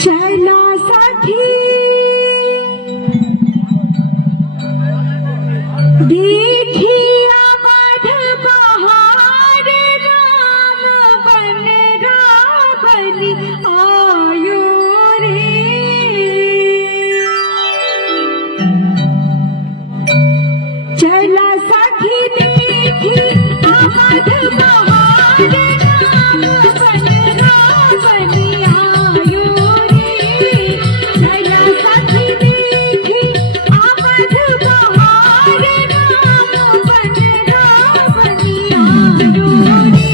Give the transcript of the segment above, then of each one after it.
चैलासाठी देखिया मध बहार राम बन रावली आयो रे। चैलासाठी देखिया मध बहार राम बन रावली आयो रे। चैलासाठी देखिया मध बहार राम बन रावली आयो रे।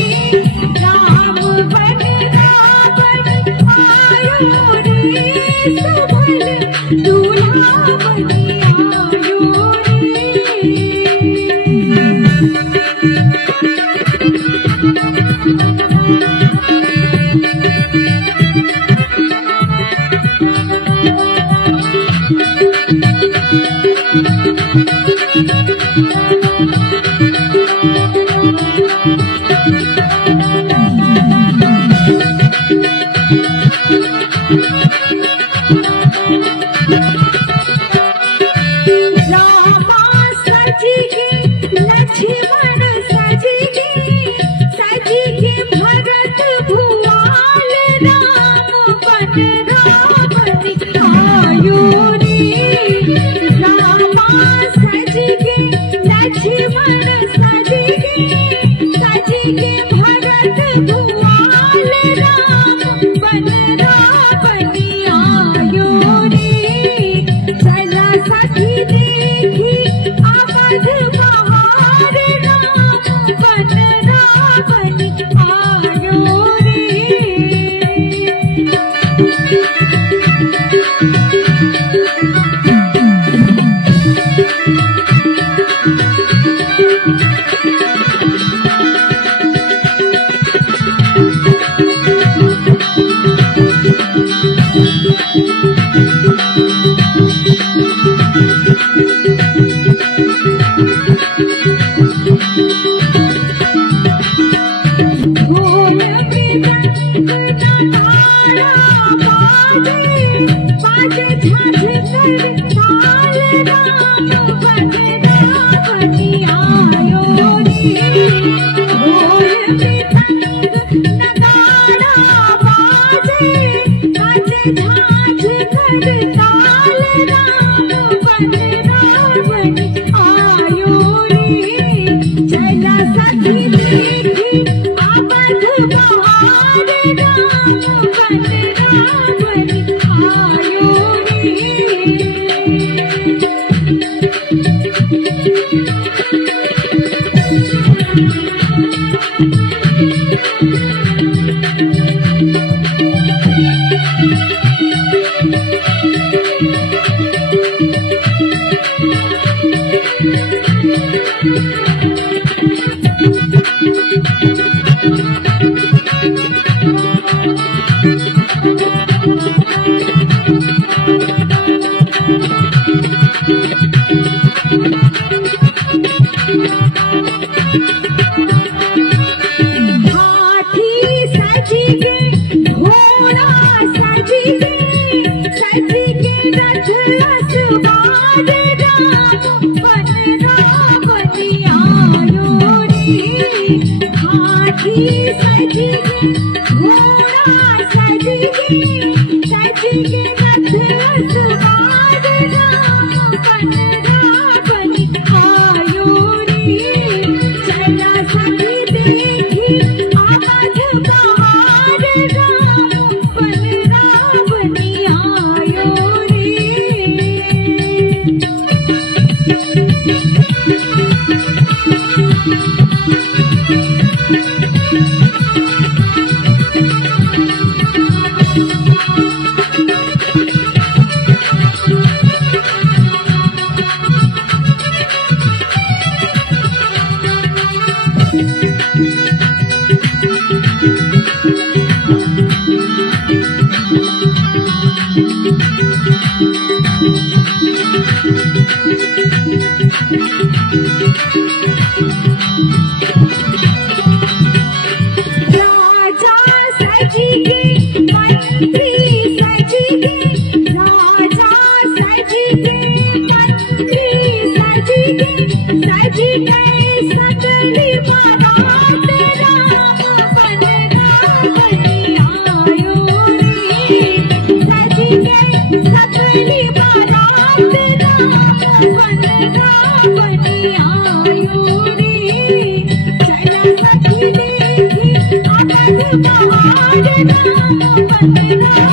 राम बन रावली आयो रे। सुभल दूल्हा बनी आयो रे। रामा सजिगे लक्ष्मण सजिगे सजिगे भरत भुआल राम बन रावली आयो रे। रामा सजिगे लक्ष्मण सजिगे सजिगे भरत भुआल राम बन रावली आयो रे। चैलासाठी देखी मध बहार राम बन रावली आयो रे। ढोल मृदंग नगाड़ा बाजे बाजे झांझ कर ताल राम बन रावली आयो रे। ढोल मृदंग नगाड़ा बाजे बाजे झांझ कर ताल राम बन रावली आयो रे। चैलासाठी देखी मध बहार राम बन रावली आयो रे। हाथी सजिगे घोड़ा सजिगे सजिगे रथ असवार राम बन रावली आयो रे। हाथी सजिगे घोड़ा सजिगे सजिगे रथ असवार राम बन रावली आयो रे। चैलासाठी देखी मध बहार राम बन रावली आयो रे। मेरा